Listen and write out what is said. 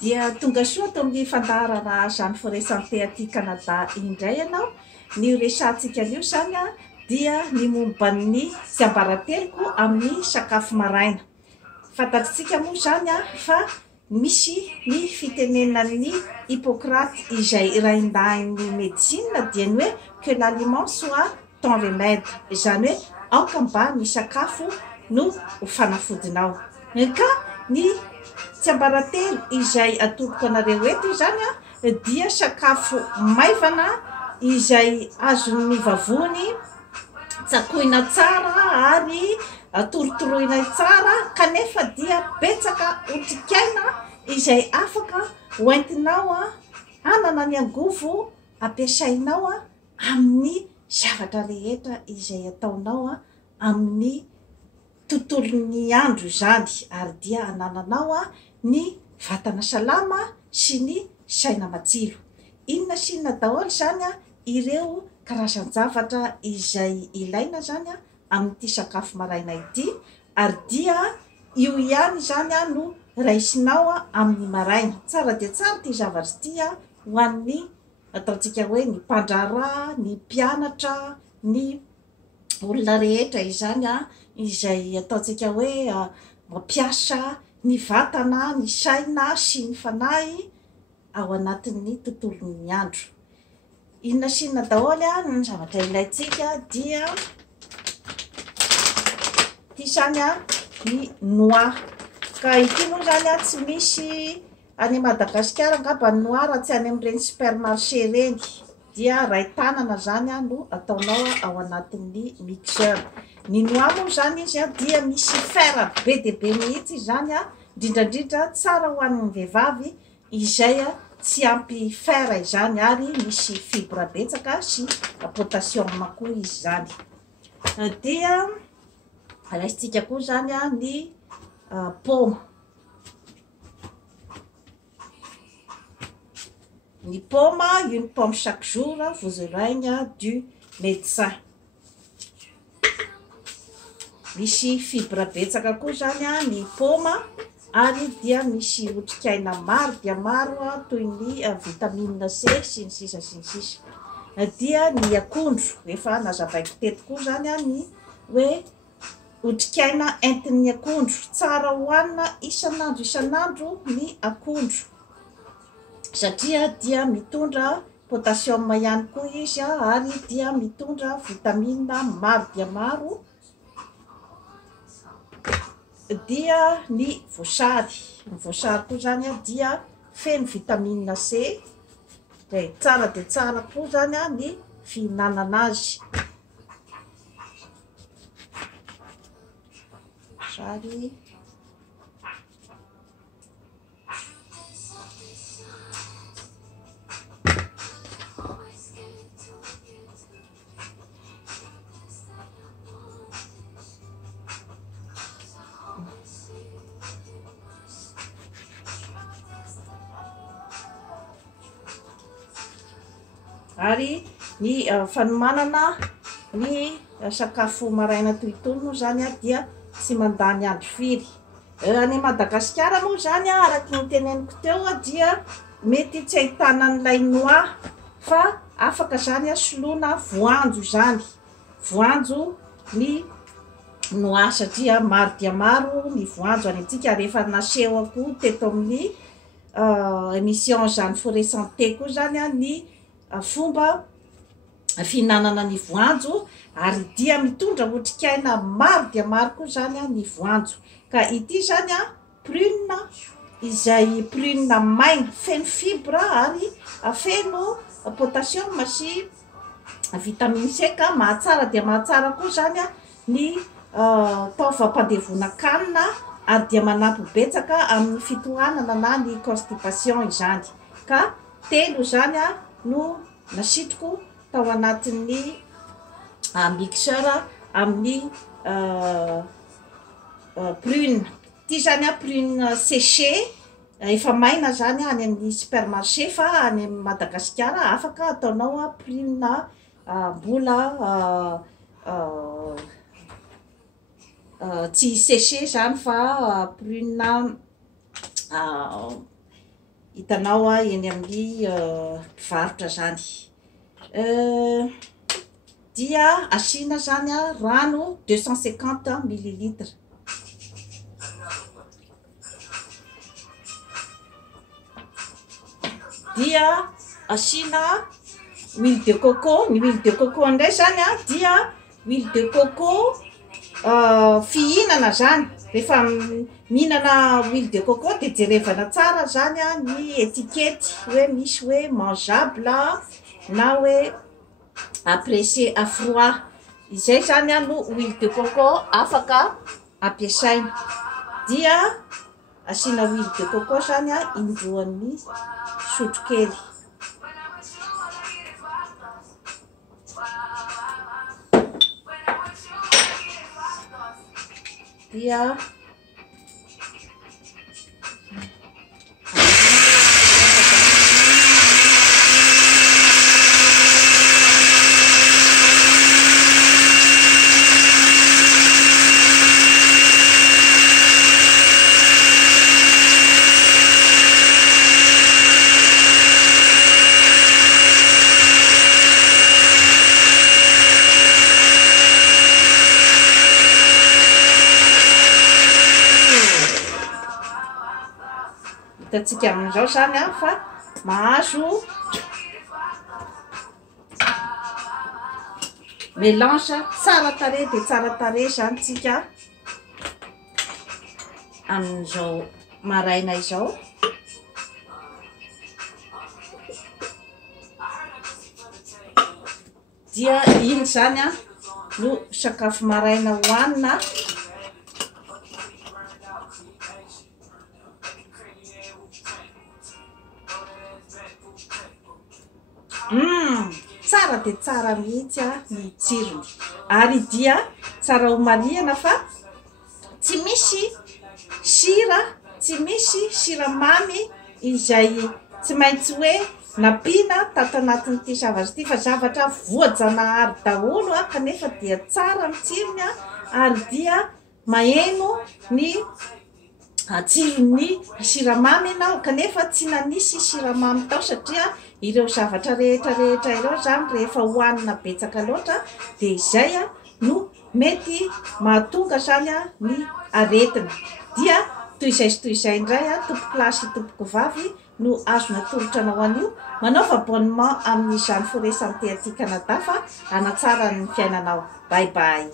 dia tonga soa tao amin'ny fandaharana Jeanne Forêt Santé aty Canada indray ianao. Ny resantsika anio zany a dia ny momba ny tsiambarateloko amin'ny sakafo maraina. Fantatritsika moa zany a fa misy ny fitenenan'ny Hippocrate izay raindahin'ny médecine dia ny hoe que l'aliment soit ton remède, izany hoe aoka mba ny sakafo no fanafodinao. Ka ny tsiambaratelo izay atoloko anareo eto izany a dia sakafo maivana izay azon'ny vavony tsakoina tsara ary torotoroina tsara, kanefa dia betsaka otrikaina izay afaka hoentinao hanana ny angovo ampiasainao amin'ny zavatra rehetra izay ataonao amin'ny tontolon'ny andro izany, ary dia hanananao ny vatana salama sy ny saina matsilo. Inona sy inona daholo zany ireo karazan-javatra izay ilaina zany amin'ity sakafo maraina ity, ary dia io ihany zany no raisinao amin'ny maraina. Tsara dia tsara ty zavatra ty ho an'ny ataontsika hoe ny mpandraraha, ny mpianatra, ny olona rehetra izany izay ataontsika hoe mampiasa ny vatana, ny saina sy ny fanahy ao anatin'ny tontolon'ny andro. Inona sy inona daholo ny zavatra ilaitsika dia ty zany ny noix. Ka ity moa zany tsy misy any Madagasikara angamba ny noix raha tsy any amin'ireny supermarché reny, dia ray tanana zany no ataonao ao anatin'ny mixeur. Ny noix moa zany izy dia misy fer be dia be mihitsy zany indrindrandrindra tsara ho an'ny vehivavy izay tsy ampy fer izany, ary misy fibra betsaka sy potassium koa izy zany. Dia raisitsika koa zany ny paoma. Ny paoma, une pomme chaque jour vous éloigne du médecin. Misy fibra betsaka koa zany ny paoma, ary dia misy otrikaina maro dia maro toy ny vitamine C sy ny sisa sy ny sisa. Dia ny akondro, efa nazavaiko teto koa zany ny hoe otrikaina entin'ny akondro, tsara hoanina isanandro ny akondro satria dia mitondra potassium ihany koa izy, ary dia mitondra vitamine maro dia maro. Dia ny voasary, ny voasary koa zany dia feno vitamine C, dia tsara koa zany ny fihinanana azy. Voasary ary ny fanomanana ny sakafo maraina toy itony moa zany dia tsy mandany andro firy. Any Madagasikara moa zany araky ny teneniko teo dia mety tsy ahitana an'ilay noix, fa afaka zany soloina voanjo zany, voanjo ny noix satria maro dia maro ny voanjo any antsika. Rehefa nasehoko teto amin'ny émission Jeanne Forêt Santé koa zany ny fomba fihinanana ny voanjo, ary dia mitondra otrikaina maro dia maro koa zany ny voanjo. Ka ity zany prune, izay prune maina feno fibra ary feno potassium sy vitamine C, ka mahatsara dia mahatsara koa zany ny taova-pandevona-kanina, ary dia manampy betsaka amin'ny fitohanana na ny constipation izany. Ka telo zany no nasitroko tao anatin'ny mixeur amin'ny prune. Ty zany prune séché, efa maina zany any amin'ny supermarché, fa any amin'ny Madagasikara afaka ataonao prune mbola tsy séché zany, fa prune hitanao eny amin'ny mpivarotra zany. Dia asiana zany rano 250 millilitres. Dia asiana huile de coco. Ny huile de coco ndray zany dia huile de coco fihinana zany. Rehefa mihinana huile de coco dia jerevana tsara zany ny etikety hoe misy hoe mangeable na hoe apprécié à froid. Izay zany no huile de coco afaka ampiasaina. Dia asiana huile de coco zany indroan'ny sotro kely. Dia hitantsika amin'izao zany fa mahazo mélange tsara tarehy dia tsara tarehy zany tsika amin'izao maraina izao. Dia iny zany no sakafo maraina hohanina tsara dia tsara mihitsy ny tsirony, ary dia tsara ho marihana fa tsy misy sira, tsy misy siramamy izay tsy maintsy hoe nampiana tato anatin'ity zavatra ity, fa zavatra voajanahary daholo kanefa dia tsara ny tsirony ary dia maheno ny tsirony siramamy ianao kanefa tsy nanisy siramamy tao, satria ireo zavatra rehetra ireo zany rehefa hohanina betsaka loatra dia izay no mety mahatonga zany ny aretina. Dia toy izay sy toy izay indray tompoko lahy sy tompoko vavy no azona tolotra anao an'io. Manaova abonnement amin'ny Jeanne Forêt Santé aty Canada fa hanatsara ny fiainanao. Bye bye.